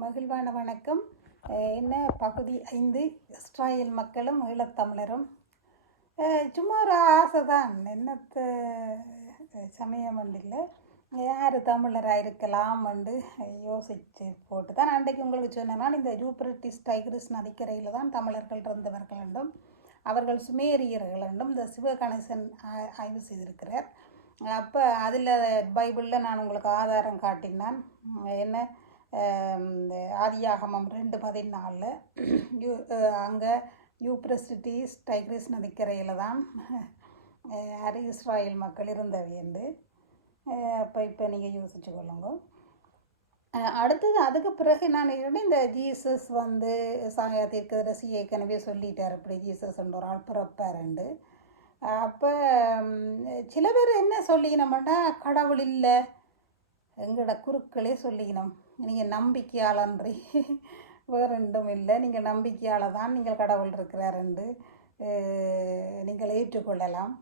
மகிழ்வான வணக்கம். என்ன பகுதி 5 இஸ்ராயல் மக்களும் ஈழத்தமிழரும். சும்மா ஒரு ஆசை தான், என்னத்த சமயம் இல்லை, யார் தமிழராக இருக்கலாம் என்று யோசித்து போட்டு தான் அன்றைக்கு உங்களுக்கு சொன்னேன். இந்த யூப்ரட்டிஸ் டைக்ரிஸ் நதிக்கரையில் தான் தமிழர்கள் இருந்தவர்கள் என்றும் அவர்கள் சுமேரியர்கள் என்றும் இந்த சிவகணேசன் ஆய்வு செய்திருக்கிறார். அப்போ அதில் பைபிளில் நான் உங்களுக்கு ஆதாரம் காட்டினான். என்ன ஆதியாகமம் 2:14 அங்கே யூப்ரட்டிஸ் டைக்ரிஸ் நதிக்கரையில் தான் இஸ்ராயல் மக்கள் இருந்தவையண்டு. இப்போ நீங்கள் யோசிச்சு கொள்ளுங்க. அடுத்தது அதுக்கு பிறகு நான் இந்த ஜீசஸ் தீர்க்கதரிசி ஏற்கனவே சொல்லிட்டார், இப்படி ஜீசஸ்ன்ற ஒரு ஆள் பிறப்பாருண்டு. அப்போ சில பேர் என்ன சொல்லிக்கணும்னா, கடவுள் இல்லை, எங்களோட குருக்களே சொல்லிக்கணும், நீங்கள் நம்பிக்கையாளன்றி வேறு ரெண்டும் இல்லை, நீங்கள் நம்பிக்கையால் தான் நீங்கள் கடவுள் இருக்கிறாருண்டு நீங்கள் ஏற்றுக்கொள்ளலாம்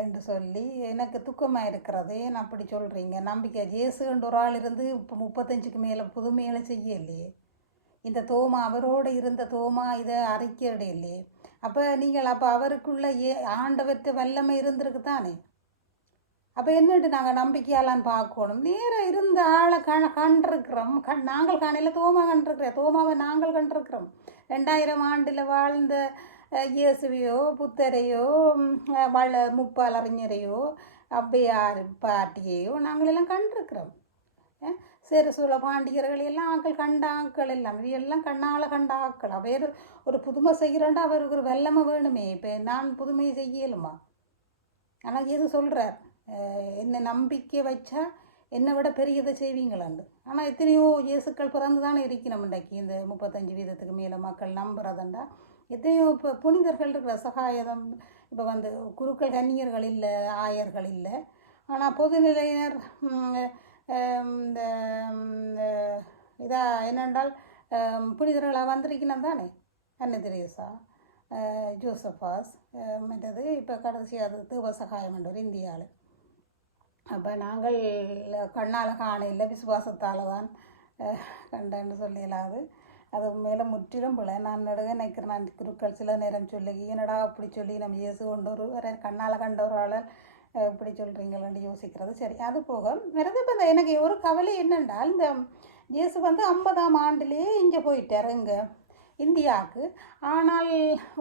என்று சொல்லி எனக்கு துக்கமாக இருக்கிறது. ஏன் அப்படி சொல்கிறீங்க? நம்பிக்கை இயேசுன்ற ஒரு ஆள் இருந்து இப்போ 35க்கு மேலே புதுமைகளை செய்யலையே. இந்த தோமா, அவரோடு இருந்த தோமா இதை அறிக்கையிட இல்லையே. அப்போ நீங்கள் அவருக்குள்ள ஆண்டவற்ற வல்லமை இருந்திருக்கு தானே. அப்போ என்னட்டு நாங்கள் நம்பிக்கையாலான்னு பார்க்கணும். நேராக இருந்த ஆளை கண்டிருக்கிறோம். நாங்கள் காணையில் தோமா கண்டிருக்கிறோம். தோமாவை நாங்கள் கண்டிருக்கிறோம். 2000 ஆண்டில் வாழ்ந்த இயேசுவையோ புத்தரையோ முப்பாலறிஞரையோ ஔவையார் பாட்டியையோ நாங்களெல்லாம் கண்டிருக்கிறோம். சேரசூழ பாண்டியர்களெல்லாம் ஆக்கள் கண்ட ஆக்கள் எல்லாம் இவையெல்லாம் கண்ணால் கண்ட ஆக்கள். வேறு ஒரு புதுமை செய்கிறோண்டா அவருக்கு ஒரு வெள்ளமை வேணுமே. இப்போ நான் புதுமையை செய்யலுமா? ஆனால் இயேசு சொல்கிறார், என்ன நம்பிக்கை வச்சா என்னை விட பெரியதை செய்வீங்களாண்டு. ஆனால் எத்தனையோ இயேசுக்கள் பிறந்து தானே இருக்கணும். இன்றைக்கு இந்த 35% மேலே மக்கள் நம்புறதுண்டா. எத்தனையோ இப்போ புனிதர்கள் இருக்கிற சகாயதம். இப்போ குருக்கள் கன்னியர்கள் இல்லை, ஆயர்கள் இல்லை. ஆனால் பொதுநிலையினர் இந்த என்னென்றால் புனிதர்களாக வந்திருக்கணும் தானே. அன்னை தெரேசா, ஜோசஃபாஸ், மற்றது இப்போ கடைசியாக தேவசகாயம் என்றவர் இந்தியாவில். அப்போ நாங்கள் கண்ணால் காணையில் விசுவாசத்தால் தான் கண்டேன்னு சொல்லிடலாது. அது மேலே முற்றிலும் போல நான் நடுக நினைக்கிறேன். நான் குருக்கள் சில நேரம் சொல்லி, என்னடா அப்படி சொல்லி நம்ம இயேசு கொண்டு ஒரு கண்ணால் கண்ட ஒரு ஆளால் இப்படி சொல்கிறீங்களான்னு யோசிக்கிறது. சரி, அது போக வேறு இப்போ எனக்கு ஒரு கவலை என்னென்றால், இந்த இயேசு 50ஆம் ஆண்டிலேயே இங்கே போயிட்டார் இங்கே இந்தியாவுக்கு. ஆனால்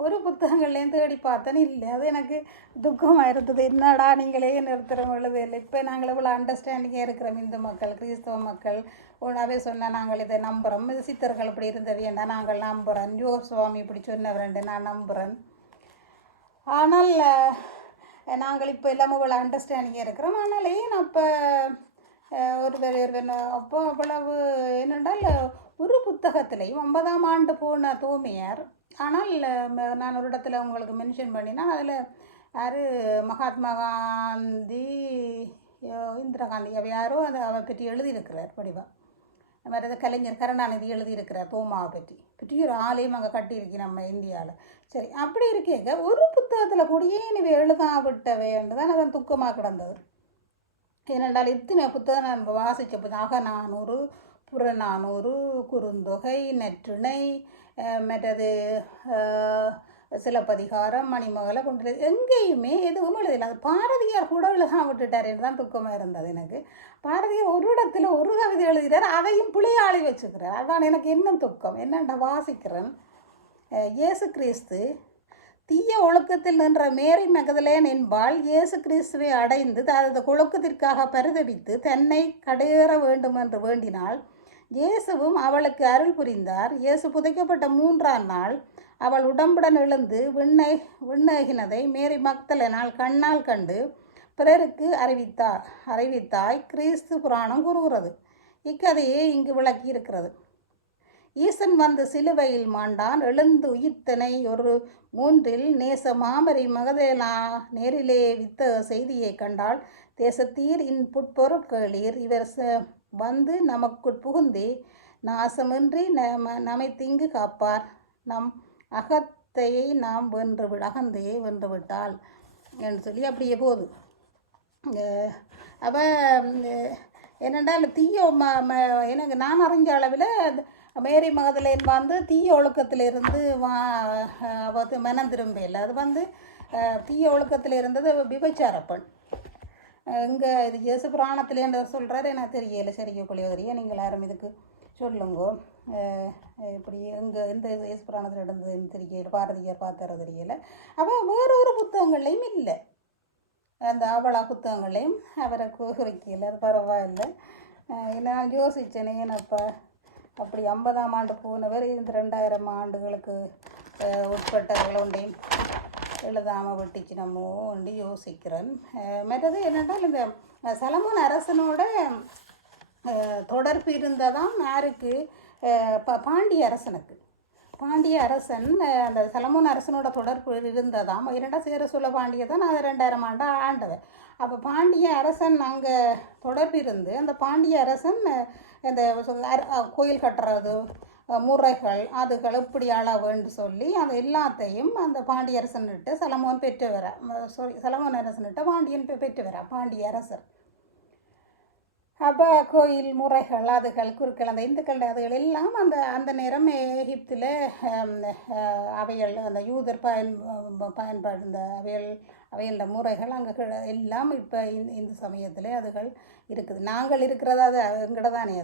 ஒரு புத்தகங்கள்லேயும் தேடி பார்த்தேன்னு இல்லை. அது எனக்கு துக்கமாக இருந்தது. என்னடா நீங்களே நிறுத்துகிறோம் எழுது இல்லை. இப்போ நாங்கள் இவ்வளோ அண்டர்ஸ்டாண்டிங்காக இருக்கிறோம். இந்து மக்கள், கிறிஸ்தவ மக்கள் ஒன்றாவே சொன்னால் நாங்கள் இதை நம்புகிறோம். இது சித்தர்கள் இப்படி இருந்தவையண்டா நாங்கள் நம்புகிறோம். யோகசுவாமி இப்படி சொன்னவரண்டு நான் நம்புகிறேன். ஆனால் நாங்கள் இப்போ எல்லாமே இவ்வளோ அண்டர்ஸ்டாண்டிங்காக இருக்கிறோம். ஆனால் ஏன் அப்போ அப்போ அவ்வளவு என்னென்றால் ஒரு புத்தகத்திலையும் 50ஆம் ஆண்டு போன தோமையார். ஆனால் நான் ஒரு இடத்துல உங்களுக்கு மென்ஷன் பண்ணினா, அதில் யார் மகாத்மா காந்தி, இந்திரா காந்தி யாரோ அதை பற்றி எழுதியிருக்கிறார் படிவா. வேறு கலைஞர் கருணாநிதி எழுதியிருக்கிறார் தோமாவை பற்றி ஒரு ஆலயம் அங்கே கட்டியிருக்கு நம்ம இந்தியாவில். சரி, அப்படி இருக்கேங்க ஒரு புத்தகத்தில் கூடயே நீ எழுதாவிட்டவைன்னு தான் அதன் துக்கமாக கிடந்தது. ஏனென்றால் இத்தனை புத்தகம் நான் வாசித்த புத்தகம் அகநானூறு, புறநானூறு, குறுந்தொகை, நற்றிணை, மற்றது சிலப்பதிகாரம், மணிமகளை கொண்டு எங்கேயுமே எதுவும் எழுதலை. அது பாரதியார் கூட எழுதாம விட்டுட்டார் என்று தான் துக்கமாக இருந்தது எனக்கு. பாரதியார் ஒரு இடத்துல ஒரு கவிதை எழுதுகிறார், அதையும் பிள்ளையாளி வச்சுக்கிறார். அதான் எனக்கு இன்னும் துக்கம். என்னென்ன வாசிக்கிறேன், இயேசு கிறிஸ்து தீய ஒழுக்கத்தில் நின்ற மேரி மகதலேன் என்பால் இயேசு கிறிஸ்துவை அடைந்து தனது ஒழுக்கத்திற்காக பரிதபித்து தன்னை கடையேற வேண்டும் என்று வேண்டினாள். இயேசுவும் அவளுக்கு அருள் புரிந்தார். இயேசு புதைக்கப்பட்ட 3ஆம் நாள் அவள் உடம்புடன் எழுந்து விண்ணேகினதை மேரி மக்தலேனால் கண்ணால் கண்டு பிறருக்கு அறிவித்தாய் கிறிஸ்து புராணம் கூறுகிறது. இக்கதையே இங்கு விளக்கி இருக்கிறது. ஈசன் வந்து சிலுவையில் மாண்டான், எழுந்து உயிர்த்தனை ஒரு 3இல் நேச மாமரி மகதேலா நேரிலே வித்த செய்தியை கண்டால், தேசத்தீர் புட்பொருட்களீர் இவர் வந்து நமக்குட் புகுந்தே நாசமின்றி நம்மை தீங்கு காப்பார். நம் அகத்தையை நாம் அகந்தையை வென்றுவிட்டால் என்று சொல்லி அப்படியே போகுது. அப்போ என்னென்றால் தீய எனக்கு நான் அறிஞ்ச அளவில் மேரி மகதலேன் வந்து தீய ஒழுக்கத்திலிருந்து மனம் திரும்பல. அது வந்து தீய ஒழுக்கத்தில் இருந்தது விபச்சார பெண். இங்கே இது இயேசு புராணத்திலேன்ற சொல்கிறாரு, எனக்கு தெரியலை சரியா கொள்ளையோ தெரிய. நீங்கள் யாரும் இதுக்கு சொல்லுங்க. இப்படி எந்த இயேசு புராணத்தில் இருந்ததுன்னு தெரியல, பாரதியார் பார்த்தார தெரியலை. அப்போ வேறொரு புத்தகங்கள்லையும் இல்லை, அந்த அவளா புத்தகங்களையும் அவரை குறிக்கல. அது பரவாயில்லை. நான் யோசித்தேனே, ஏன்னப்பா அப்படி 50ஆம் ஆண்டு போனவர் இந்த 2000 ஆண்டுகளுக்கு உட்பட்டவர்களொண்டையும் எழுதாமல் விட்டுச்சினமோ ஒன்று யோசிக்கிறேன். மற்றது என்னென்றால் இந்த சலமோன் அரசனோட தொடர்பு இருந்ததாம் யாருக்கு? பாண்டிய அரசனுக்கு. பாண்டிய அரசன் அந்த சலமோன் அரசனோட தொடர்பு இருந்ததாம். 2 சேர சோழ பாண்டிய தான் அது 2000 ஆண்டு ஆண்டவர். அப்போ பாண்டிய அரசன் அங்கே தொடர்பு இருந்து அந்த பாண்டிய அரசன் இந்த கோயில் கட்டுறது, முறைகள், அதுகள் இப்படி அளவுன்னு சொல்லி அது எல்லாத்தையும் அந்த பாண்டிய அரசன்கிட்ட சலமோன் பெற்று வர சலமோன் அரசன்கிட்ட பாண்டியன் பெற்று வர பாண்டிய அரசர். அப்போ கோயில் முறைகள், அதுகள், குறுக்கள், அந்த இந்துக்கள் அதுகள் எல்லாம் அந்த நேரம் எகிப்தில் அவைகள் அந்த யூதர் பயன்பாடு இந்த அவைகளோட முறைகள் அங்கே எல்லாம் இப்போ இந்த சமயத்தில் அதுகள் இருக்குது. நாங்கள் இருக்கிறதா அது எங்கட தானே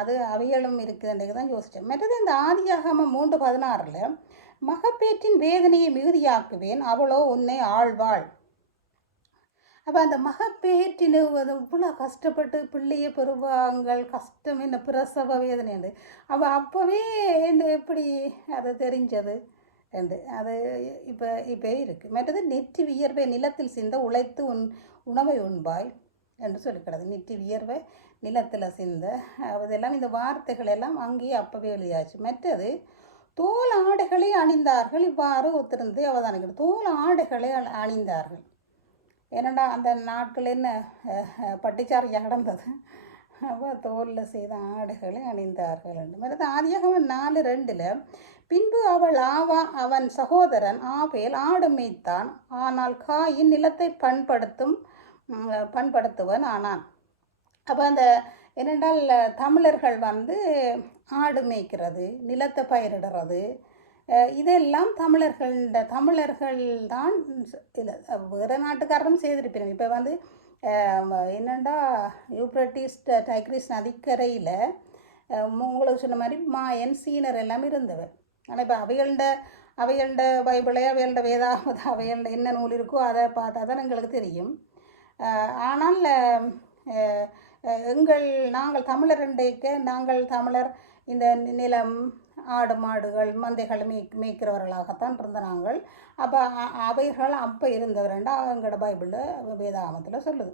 அது அவைகளும் இருக்குதுன்றது தான் யோசித்தேன். மற்றது இந்த ஆதியாகமம் 3:16 மகப்பேற்றின் வேதனையை மிகுதியாக்குவேன், அவளோ உன்னை ஆழ்வாள். அப்போ அந்த மகப்பேற்றின் இவ்வளோ கஷ்டப்பட்டு பிள்ளையை பெறுவாங்கள், கஷ்டம் என்ன பிரசவ வேதனை அவள் அப்போவே எப்படி அது தெரிஞ்சது என்று அது இப்போ இருக்குது. மற்றது நெற்றி வியர்வை நிலத்தில் சிந்த உழைத்து உணவை உண்பாய் என்று சொல்லிக்கிறது. நெற்றி வியர்வை நிலத்தில் சிந்த அதெல்லாம் இந்த வார்த்தைகள் எல்லாம் அங்கேயே அப்போவே எழுதியாச்சு. மற்றது தோல் ஆடைகளை அணிந்தார்கள். இவ்வாறு ஒத்திருந்து அவதானிக்கிறது. தோல் ஆடைகளை அணிந்தார்கள். ஏன்னா அந்த நாட்கள் என்ன பட்டிச்சாரியாக கிடந்தது. அப்போ தோலில் செய்த ஆடைகளை அணிந்தார்கள் என்று. மற்றது ஆதியாகமம் 4:2 பின்பு அவள் அவன் சகோதரன் ஆபேல் ஆடு மேய்த்தான், ஆனால் காயின் நிலத்தை பண்படுத்துவன் ஆனான். அப்போ அந்த என்னென்றால் தமிழர்கள் வந்து ஆடு மேய்க்கிறது, நிலத்தை பயிரிடுறது, இதெல்லாம் தமிழர்கள் தான் இல்லை, வேறு நாட்டுக்காரரும் செய்திருப்பினோம். இப்போ வந்து என்னென்னா யூப்ரட்டிஸ் டைக்ரிஸ் நதிக்கரையில் உங்களுக்கு சொன்ன மாதிரி மாயன் சீனர் எல்லாம் இருந்தவை. ஆனால் இப்போ அவைகளோட பைபிளை அவைகளோட வேதாகமத அவைகளோட என்ன நூல் இருக்கோ அதை பார்த்தா தான் எங்களுக்கு தெரியும். ஆனால் நாங்கள் தமிழர் நாங்கள் தமிழர் இந்த நிலம், ஆடு மாடுகள், மந்தைகள் மேய்க்கிறவர்களாகத்தான் இருந்த நாங்கள். அப்போ அவைகள் அப்போ இருந்தவரெண்டா எங்களோட பைபிளில் வேதாகமத்தில் சொல்லுது.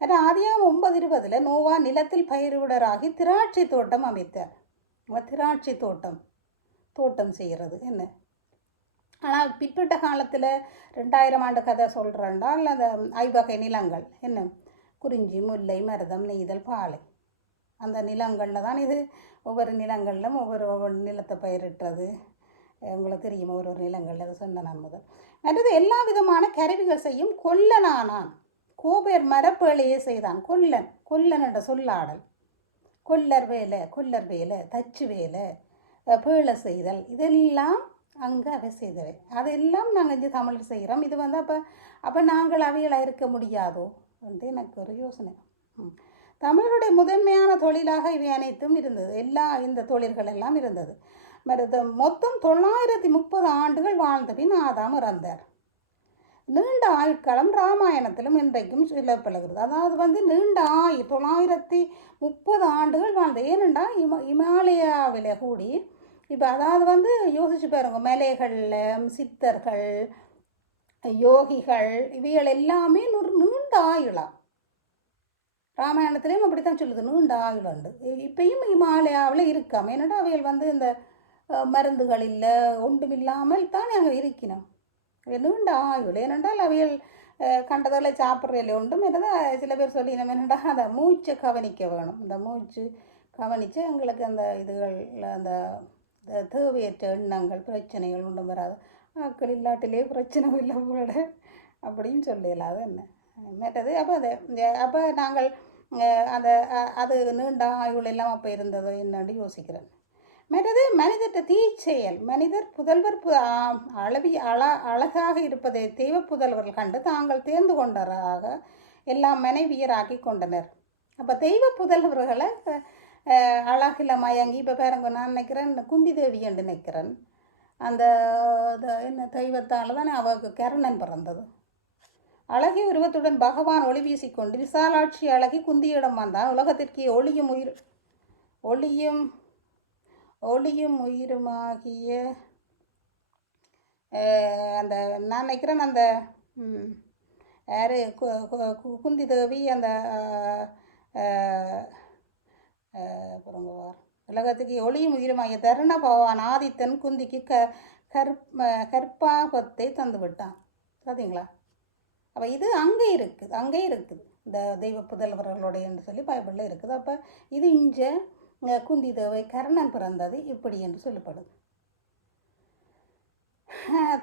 ஆனால் ஆதியாகமம் 9:20 நோவா நிலத்தில் பயிரிடராகி திராட்சை தோட்டம் அமைத்தார். திராட்சை தோட்டம் செய்கிறது என்ன. ஆனால் பிற்பட்ட காலத்தில் 2000 ஆண்டு கதை சொல்கிறேன்டால் அந்த ஐவகை நிலங்கள் என்ன, குறிஞ்சி, முல்லை, மருதம், நெய்தல், பாலை, அந்த நிலங்களில் தான் இது. ஒவ்வொரு நிலங்களிலும் ஒவ்வொரு நிலத்தை பயிரிட்டுறது உங்களுக்கு தெரியும். ஒவ்வொரு நிலங்களில் அதை சொன்ன நான் முதல். மற்றது எல்லா விதமான கருவிகள் செய்யும் கொல்லனானான். கோபேர் மரப்பேலையே செய்தான். கொல்லன் என்ற சொல்லாடல், கொல்லர் வேலை, தச்சு வேலை, பேழை செய்தல், இதெல்லாம் அங்கே அவை செய்தவை. அதெல்லாம் நாங்கள் இங்கே தமிழ் செய்கிறோம். இது வந்து அப்போ நாங்கள் அவைகளாக இருக்க முடியாதோ என்று எனக்கு ஒரு யோசனை. தமிழருடைய முதன்மையான தொழிலாக இவை அனைத்தும் இருந்தது. இந்த தொழில்கள் எல்லாம் இருந்தது. மொத்தம் 930 ஆண்டுகள் வாழ்ந்த பின் ஆதாம் இறந்தார். நீண்ட ஆயுட்காலம் ராமாயணத்திலும் இன்றைக்கும் சொல்லப்படுகிறது. அதாவது வந்து நீண்ட 930 ஆண்டுகள் வாழ்ந்த. ஏனெண்டா இமாலயாவில் கூடி இப்போ அதாவது வந்து யோசிச்சு பாருங்க, மலைகளில் சித்தர்கள், யோகிகள், இவைகள் எல்லாமே நீண்ட ஆயுளாம். ராமாயணத்துலேயும் அப்படி தான் சொல்லுது, நீண்ட ஆயுள். இப்பயும் இமாலயாவில் இருக்காம. என்னடா அவைகள் வந்து இந்த மருந்துகள் இல்லை, ஒன்றும் இல்லாமல் தான் அங்கே இருக்கணும். நீண்ட ஆயுள். ஏனென்றால் அவைகள் கண்டதோலை சாப்பிட்றதில்லை ஒன்றும். என்னதான் சில பேர் சொல்லி நம்ம என்னடா அந்த மூச்சை கவனிக்க வேணும். இந்த மூச்சு கவனித்து எங்களுக்கு அந்த இதுகள் அந்த தேவையற்ற எண்ணங்கள், பிரச்சனைகள் ஒன்றும் வராது. ஆக்கள் இல்லாட்டிலே பிரச்சனை இல்லை போல அப்படின்னு சொல்லலாம். அது என்ன மேட்டது. அப்போ நாங்கள் அந்த அது நீண்ட ஆயுள் எல்லாம் அப்போ இருந்ததோ என்னன்னு யோசிக்கிறேன். மற்றது மனிதர்கிட்ட தீச்செயல் மனிதர் புதல்வர் அழகாக இருப்பதை தெய்வ புதல்வர்கள் கண்டு தாங்கள் தேர்ந்து கொண்டவராக எல்லாம் மனைவியராக்கி கொண்டனர். அப்போ தெய்வ புதல்வர்களை அழகில் மயங்கி இப்போ பாருங்க, நான் நினைக்கிறேன் குந்தி தேவி என்று நினைக்கிறேன். அந்த என்ன தெய்வத்தால் தானே அவருக்கு கர்ணன் பிறந்தது. அழகிய உருவத்துடன் பகவான் ஒளி வீசிக்கொண்டு விசாலாட்சி அழகி குந்தியிடம் வந்தான். உலகத்திற்கு ஒளியும் உயிருமாகிய அந்த நான் நினைக்கிறேன் அந்த யார் குந்தி தேவி அந்த புறங்குவார் உலகத்துக்கு ஒளியும் உயிருமாகிய தருண பகவான் ஆதித்தன் குந்திக்கு கற்பாபத்தை தந்து விட்டான். பார்த்தீங்களா? அப்போ இது அங்கே இருக்குது இந்த தெய்வ புதல்வர்களுடைய என்று சொல்லி பைபிளில் இருக்குது. அப்போ இது இங்கே குந்தி தேவை கர்ணன் பிறந்தது இப்படி என்று சொல்லப்படுது.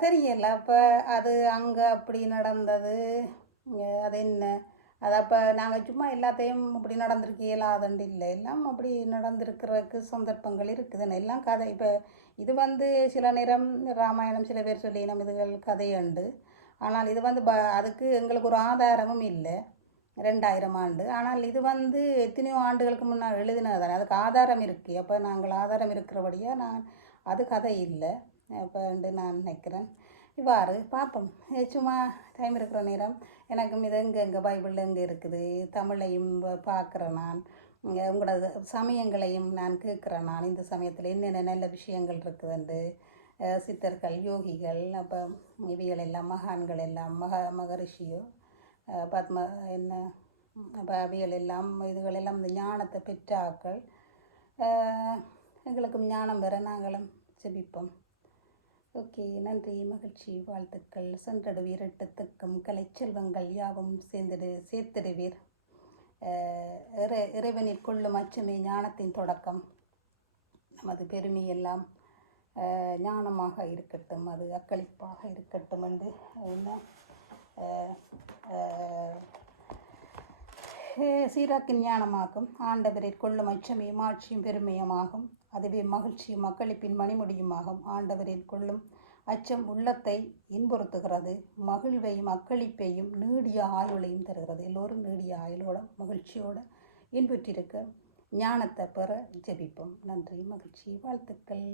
தெரியல. அப்போ அது அங்கே அப்படி நடந்தது. அது என்ன அது அப்போ நாங்கள் சும்மா எல்லாத்தையும் இப்படி நடந்திருக்கு இயலாதண்டு இல்லை, எல்லாம் அப்படி நடந்திருக்கிறதுக்கு சந்தர்ப்பங்கள் இருக்குதுன்னு எல்லாம் கதை. இப்போ இது சில நேரம் ராமாயணம் சில பேர் சொல்லி நம்ம இதுகள் கதையுண்டு. ஆனால் இது அதுக்கு எங்களுக்கு ஒரு ஆதாரமும் இல்லை. 2000 ஆண்டு. ஆனால் இது எத்தனையோ ஆண்டுகளுக்கு முன்னால் எழுதினது தானே, அதுக்கு ஆதாரம் இருக்குது. அப்போ நாங்கள் ஆதாரம் இருக்கிறபடியாக அது கதை இல்லை அப்போண்டு நான் நினைக்கிறேன். இவ்வாறு பார்ப்போம். சும்மா டைம் இருக்கிற நேரம் எனக்கும் இது எங்கே பைபிளில் எங்கே இருக்குது, தமிழையும் பார்க்குறேன் நான், உங்களோட சமயங்களையும் நான் கேட்குறேன். நான் இந்த சமயத்தில் என்னென்ன நல்ல விஷயங்கள் இருக்குதுண்டு, சித்தர்கள் யோகிகள் அப்போ இவைகள் எல்லாம் மகான்கள் எல்லாம் மகரிஷியோ பத்ம என்ன அப்போ அவைகள் எல்லாம் இதுகளெல்லாம் இந்த ஞானத்தை பெற்ற ஆக்கள் எங்களுக்கும் ஞானம் பெற நாங்களும் செபிப்போம். ஓகே, நன்றி, மகிழ்ச்சி, வாழ்த்துக்கள். சென்றடுவீர் எட்டத்துக்கும் கலைச்செல்வங்கள் யாவும் சேர்த்திடுவீர். இறைவனில் கொள்ளும் அச்சமே ஞானத்தின் தொடக்கம். நமது பெருமையெல்லாம் ஞானமாக இருக்கட்டும், அது அக்களிப்பாக இருக்கட்டும் என்று என்ன சீராக்கின் ஞானமாகும். ஆண்டவரில் கொள்ளும் அச்சமே மாட்சியும் பெருமையுமாகும். அதுவே மகிழ்ச்சியும் அக்களிப்பின் மணிமுடியுமாகும். ஆண்டவரில் கொள்ளும் அச்சம் உள்ளத்தை இன்புறுத்துகிறது, மகிழ்வையும் அக்களிப்பையும் நீடிய ஆயுளையும் தருகிறது. எல்லோரும் நீடிய ஆயுளோட மகிழ்ச்சியோடு இன்புற்றிருக்க ஞானத்தை பெற ஜெபிப்போம். நன்றி, மகிழ்ச்சி, வாழ்த்துக்கள்.